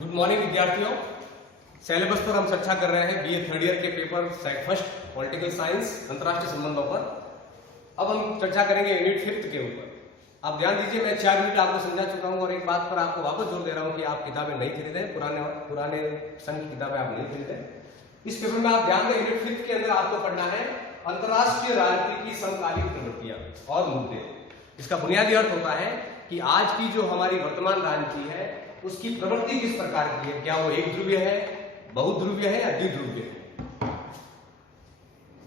Good morning विद्यार्थियों। Syllabus पर हम चर्चा कर रहे हैं बीए थर्ड ईयर के पेपर फर्स्ट पॉलिटिकल साइंस अंतर्राष्ट्रीय संबंधों पर। अब हम चर्चा करेंगे यूनिट 5 के ऊपर। आप ध्यान दीजिए, मैं 4 यूनिट आपको समझा चुका हूं और एक बात पर आपको वापस जोर दे रहा हूं कि आप किताबें नहीं खरीदें, पुराने सन की किताबें आप नहीं खरीदें। इस पेपर में आप ध्यान दें, यूनिट 5 के अंदर आपको पढ़ना है अंतर्राष्ट्रीय राजनीति की समकालीन प्रवृत्तियां और मुद्दे। इसका बुनियादी अर्थ होता है कि आज की जो हमारी वर्तमान राजनीति है उसकी प्रवृत्ति किस प्रकार की है, क्या वो एक ध्रुवीय है, बहुध्रुवीय है या द्विध्रुवीय है।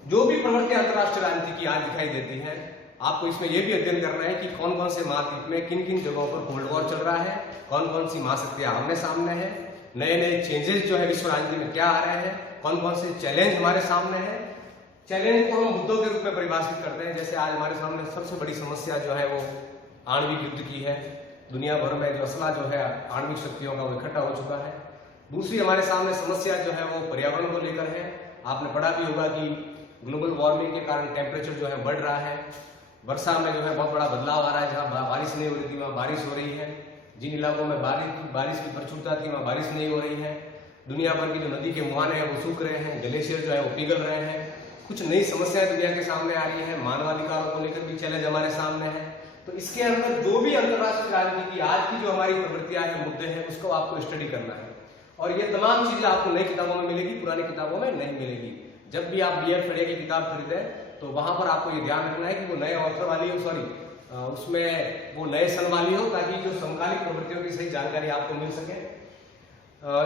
जो भी प्रवृत्ति अंतर्राष्ट्रीय राजनीति की आज दिखाई देती है, आपको इसमें यह भी अध्ययन करना है कि कौन कौन से महाद्वीप में किन किन जगहों पर कोल्ड वॉर चल रहा है, कौन कौन सी महाशक्तियां आमने सामने है, नए नए चेंजेस जो है विश्व राजनीति में क्या आ रहे हैं, कौन कौन से चैलेंज हमारे सामने है। चैलेंज को हम मुद्दों के रूप में परिभाषित करते हैं। जैसे आज हमारे सामने सबसे बड़ी समस्या जो है वो आणविक युद्ध की है। दुनिया भर में जो असला जो है आणविक शक्तियों का वो इकट्ठा हो चुका है। दूसरी हमारे सामने समस्या जो है वो पर्यावरण को लेकर है। आपने पढ़ा भी होगा कि ग्लोबल वार्मिंग के कारण टेम्परेचर जो है बढ़ रहा है। वर्षा में जो है बहुत बड़ा बदलाव आ रहा है। जहाँ बारिश नहीं हो रही थी वहाँ बारिश हो रही है। जिन इलाकों में बारिश की प्रचुरता थी वहाँ बारिश नहीं हो रही है। दुनिया भर की जो नदी के मुहाने हैं वो सूख रहे हैं, ग्लेशियर जो है वो पिघल रहे हैं। कुछ नई समस्याएं दुनिया के सामने आ रही है। मानवाधिकारों को लेकर भी चैलेंज हमारे सामने है। तो इसके अंदर जो भी अंतर्राष्ट्रीय राजनीति की आज की जो हमारी प्रवृत्तियां हैं, मुद्दे हैं, उसको आपको स्टडी करना है। और ये तमाम चीजें आपको नई किताबों में मिलेगी, पुरानी किताबों में नहीं मिलेगी। जब भी आप बीएड थर्ड ईयर की किताब खरीदें तो वहां पर आपको ये ध्यान रखना है कि वो नए ऑथर वाली हो, उसमें वो नए सन वाली हो, ताकि जो समकालीन प्रवृत्तियों की सही जानकारी आपको मिल सके।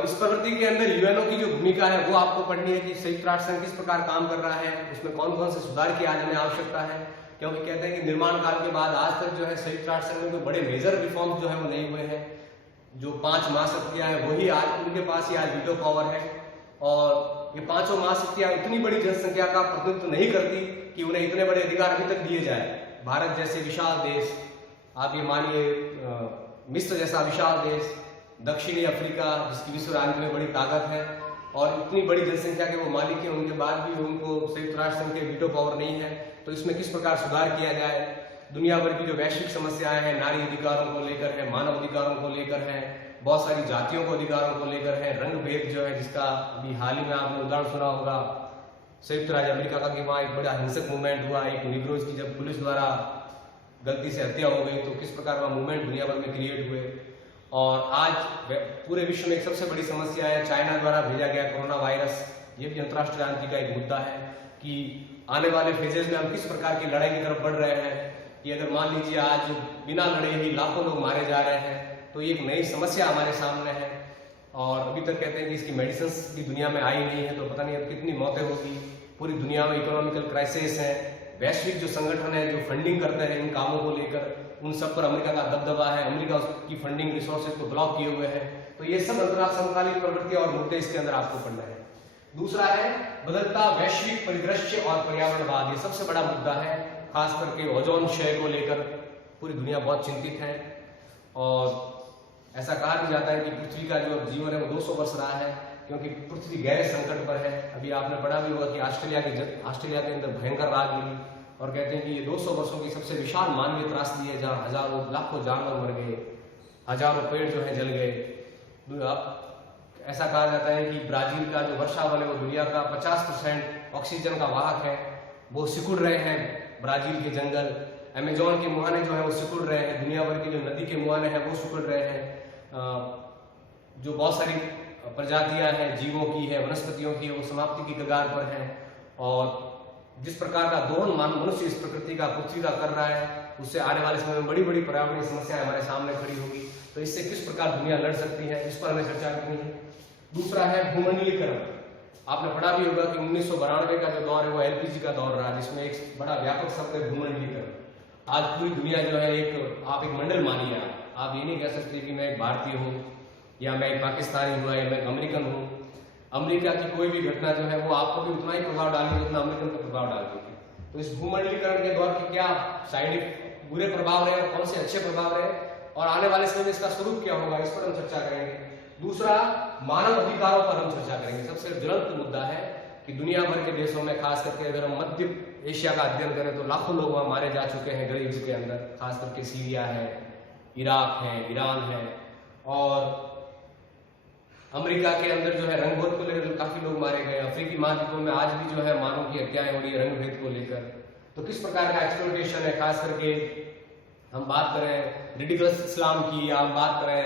इस प्रवृत्ति के अंदर यूएनओ की जो भूमिका है वो आपको पढ़नी है कि संयुक्त राष्ट्र संघ किस प्रकार काम कर रहा है, उसमें कौन कौन से सुधार की आज हमें आवश्यकता है। क्योंकि कहते हैं कि निर्माण काल के बाद आज तक जो है संयुक्त राष्ट्र संघ में कोई बड़े मेजर रिफॉर्म्स जो है वो नहीं हुए हैं। जो 5 महाशक्तियां हैं वही आज उनके पास ही आज वीटो पावर है। और ये पांचों महाशक्तियां इतनी बड़ी जनसंख्या का प्रतिनिधित्व नहीं करती कि उन्हें इतने बड़े अधिकार अभी तक दिए जाए। भारत जैसे विशाल देश, आप ये मानिए मिस्र जैसा विशाल देश, दक्षिणी अफ्रीका जिसकी विश्व राजनीति में बड़ी ताकत है और इतनी बड़ी जनसंख्या के वो मालिक हैं, उनके बाद भी उनको संयुक्त राष्ट्र संघ के वीटो पावर नहीं है। तो इसमें किस प्रकार सुधार किया जाए। दुनिया भर की जो वैश्विक समस्याएं हैं, नारी अधिकारों को लेकर है, मानव अधिकारों को लेकर है, बहुत सारी जातियों को अधिकारों को लेकर है, रंग भेद जो है जिसका अभी हाल ही में आपने उदाहरण सुना होगा संयुक्त राज्य अमेरिका का, कि वहाँ एक बड़ा हिंसक मूवमेंट हुआ। एक निग्रोज की जब पुलिस द्वारा गलती से हत्या हो गई तो किस प्रकार का मूवमेंट दुनिया भर में क्रिएट हुए। और आज पूरे विश्व में एक सबसे बड़ी समस्या है चाइना द्वारा भेजा गया कोरोना वायरस। ये भी अंतर्राष्ट्रीय राजनीति का एक मुद्दा है कि आने वाले फेजेस में हम किस प्रकार की लड़ाई की तरफ बढ़ रहे हैं। कि अगर मान लीजिए आज बिना लड़े ही लाखों लोग मारे जा रहे हैं तो ये एक नई समस्या हमारे सामने है। और अभी तक कहते हैं कि इसकी मेडिसिन भी दुनिया में आई नहीं है, तो पता नहीं अब कितनी मौतें होगी। पूरी दुनिया में इकोनॉमिकल क्राइसिस है। वैश्विक जो संगठन है जो फंडिंग करते हैं इन कामों को लेकर, उन सब पर अमेरिका का दबदबा है। अमेरिका की फंडिंग रिसोर्सेज को ब्लॉक किए हुए हैं। तो ये सब अंतर्राष्ट्रीय समकालीन प्रवृत्ति और मुद्दे इसके अंदर आपको पढ़ना है। दूसरा है बदलता वैश्विक परिदृश्य और पर्यावरणवाद। ये सबसे बड़ा मुद्दा है, खास करके ओजोन क्षय को लेकर पूरी दुनिया बहुत चिंतित है। और ऐसा कहा भी जाता है कि पृथ्वी का जो जीवन है वो 200 वर्ष रहा है, क्योंकि पृथ्वी गहरे संकट पर है। अभी आपने पढ़ा भी होगा कि ऑस्ट्रेलिया के अंदर भयंकर आग लगी और कहते हैं कि ये 200 वर्षों की सबसे विशाल मानवीय त्रासदी है, जहाँ हजारों लाखों जानवर मर गए, हजारों पेड़ जो है जल गए। ऐसा कहा जाता है कि ब्राजील का जो वर्षावन है वो दुनिया का 50% ऑक्सीजन का वाहक है, वो सिकुड़ रहे हैं। ब्राजील के जंगल, अमेजोन के मुहाने जो है वो सिकुड़ रहे हैं। दुनिया भर की जो नदी के मुहाने हैं वो सिकुड़ रहे हैं। जो बहुत सारी प्रजातियां हैं जीवों की है, वनस्पतियों की है, वो समाप्ति की कगार पर हैं। और जिस प्रकार का दोहन मनुष्य इस प्रकृति का पृथ्वी का कर रहा है, उससे आने वाले समय में बड़ी बड़ी पर्यावरणीय समस्याएं हमारे सामने खड़ी होगी। तो इससे किस प्रकार दुनिया लड़ सकती है, इस पर हमें चर्चा करनी है। दूसरा है भूमंडलीकरण। आपने पढ़ा भी होगा कि 1992 का जो दौर है वो एलपीजी का दौर रहा, जिसमें एक बड़ा व्यापक शब्द है भूमंडलीकरण। आज पूरी दुनिया जो है आप एक मंडल मानिए। आप ये नहीं कह सकते कि मैं एक भारतीय हूँ या मैं एक पाकिस्तानी हूँ या मैं एक अमेरिकन हूँ। अमेरिका की कोई भी घटना जो है वो आपको भी उतना ही प्रभाव डालेगी जितना अमेरिकन को प्रभाव डालेगी। तो इस भूमंडलीकरण के दौर के क्या साइड बुरे प्रभाव रहे और कौन से अच्छे प्रभाव रहे और आने वाले समय में इसका स्वरूप क्या होगा, इस पर हम चर्चा करेंगे। दूसरा, मानव अधिकारों पर हम चर्चा करेंगे। सबसे ज्वलंत मुद्दा है कि दुनिया भर के देशों में, खास करके अगर हम मध्य एशिया का अध्ययन करें तो लाखों लोग वहां मारे जा चुके हैं गृह युद्ध के अंदर। खास करके सीरिया है, इराक है, ईरान है। और अमेरिका के अंदर जो है रंगभेद को लेकर काफी लोग मारे गए, अफ्रीकी महाद्वीपों में आज भी जो है मानव की हत्याएं हो रही है रंगभेद को लेकर। तो किस प्रकार का एक्सप्लॉयटेशन है, खास करके हम बात करें रेडिकल इस्लाम की या हम बात करें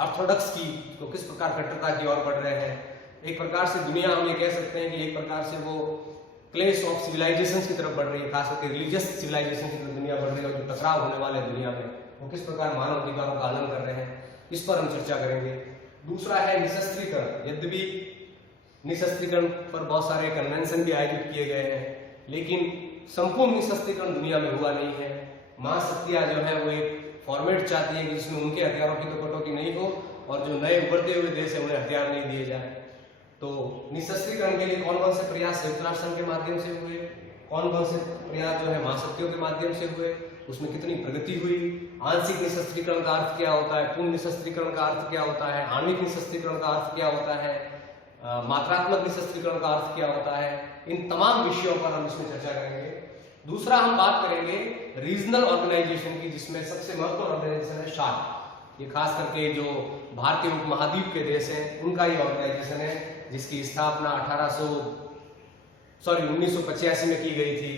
ऑर्थोडॉक्स की, तो किस प्रकार कट्टरता की ओर बढ़ रहे हैं। एक प्रकार से दुनिया हम ये कह सकते हैं कि एक प्रकार से वो क्लेश ऑफ सिविलाइजेशन की तरफ बढ़ रही है, खास करके रिलीजियस सिविलाइजेशन की तरफ दुनिया बढ़ रही है। और जो टकराव होने वाले दुनिया में वो किस प्रकार मानव अधिकारों का हनन कर रहे हैं, इस पर हम चर्चा करेंगे। दूसरा है निशस्त्रीकरण। यद्यपि निशस्त्रीकरण पर बहुत सारे कन्वेंशन भी आयोजित किए गए हैं, लेकिन संपूर्ण निशस्त्रीकरण दुनिया में हुआ नहीं है। महाशक्तियां जो है वो एक फॉर्मेट चाहती है कि जिसमें उनके हथियारों की तो कटौती नहीं हो और जो नए उभरते हुए देश है उन्हें हथियार नहीं दिए जाए। तो निशस्त्रीकरण के लिए कौन कौन से प्रयास संयुक्त राष्ट्र संघ के माध्यम से हुए, कौन कौन से प्रयास जो है महाशक्तियों के माध्यम से हुए, उसमें कितनी प्रगति हुई, आंशिक निशस्त्रीकरण का अर्थ क्या होता है, पूर्ण निशस्त्रीकरण का अर्थ क्या होता है, आणविक निशस्त्रीकरण का अर्थ क्या होता है, मात्रात्मक निशस्त्रीकरण का अर्थ क्या होता है, इन तमाम विषयों पर हम इसमें चर्चा करेंगे। दूसरा हम बात करेंगे रीजनल ऑर्गेनाइजेशन की, जिसमें सबसे महत्वपूर्ण ऑर्गेनाइजेशन है सार्क। ये खास करके जो भारतीय उपमहाद्वीप के देश हैं उनका ये ऑर्गेनाइजेशन है, जिसकी स्थापना 1985 में की गई थी।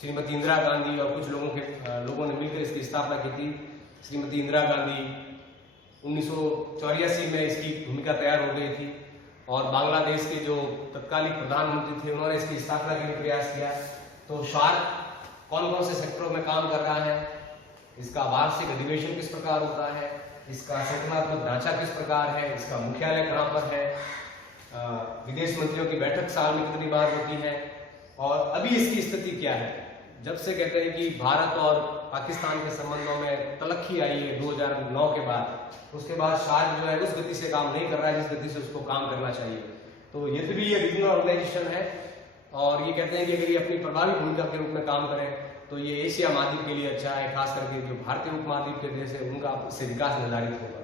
श्रीमती इंदिरा गांधी और कुछ लोगों ने मिलकर इसकी स्थापना की थी। श्रीमती इंदिरा गांधी 1984 में इसकी भूमिका तैयार हो गई थी और बांग्लादेश के जो तत्कालीन प्रधानमंत्री थे उन्होंने इसकी स्थापना के लिए प्रयास किया। तो सार्क कौन कौन से सेक्टरों में काम कर रहा है, इसका वार्षिक अधिवेशन किस प्रकार होता है, इसका संगठनात्मक ढांचा किस प्रकार है, इसका मुख्यालय कहाँ पर है, विदेश मंत्रियों की बैठक साल में कितनी बार होती है और अभी इसकी स्थिति क्या है। जब से कहते हैं कि भारत और पाकिस्तान के संबंधों में तलखी आई है 2009 के बाद, उसके बाद सार्क जो है उस गति से काम नहीं कर रहा है जिस गति से उसको काम करना चाहिए। तो यद्यपि ये रीजनल ऑर्गेनाइजेशन है और ये कहते हैं कि अगर ये अपनी प्रभावी भूमिका के रूप में काम करें तो ये एशिया महाद्वीप के लिए अच्छा है, खास करके जो भारतीय उपमहाद्वीप के देश है उनका इससे विकास निर्धारित होगा।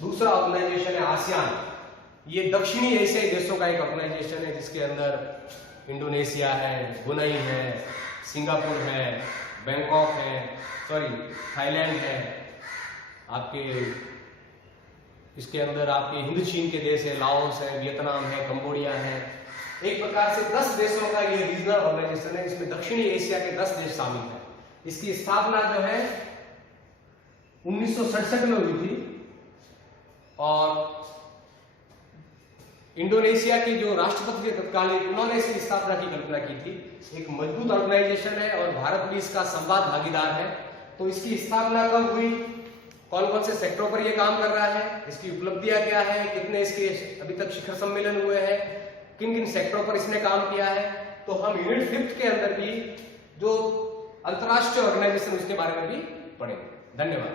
दूसरा ऑर्गेनाइजेशन है आसियान। ये दक्षिणी एशियाई देशों का एक ऑर्गेनाइजेशन है जिसके अंदर इंडोनेशिया है, ब्रुनेई है, सिंगापुर है, बैंकॉक है, थाईलैंड है, आपके इसके अंदर आपके हिंद चीन के देश है, लाओस है, वियतनाम है, कंबोडिया है। एक प्रकार से 10 देशों का ये रीजनल ऑर्गेनाइजेशन है, इसमें दक्षिणी एशिया के 10 देश शामिल हैं। इसकी स्थापना जो है 1967 में हुई थी और इंडोनेशिया के जो राष्ट्रपति थे तत्कालीन, उन्होंने इसकी स्थापना की कल्पना की थी। एक मजबूत ऑर्गेनाइजेशन है और भारत भी इसका संवाद भागीदार है। तो इसकी स्थापना कब हुई, कौन कौन से सेक्टरों पर यह काम कर रहा है, इसकी उपलब्धियां क्या है, कितने इसके अभी तक शिखर सम्मेलन हुए हैं, किन किन सेक्टरों पर इसने काम किया है। तो हम यूनिट 5 के अंदर भी जो अंतरराष्ट्रीय ऑर्गेनाइजेशन उसके बारे में भी पढ़ेंगे। धन्यवाद।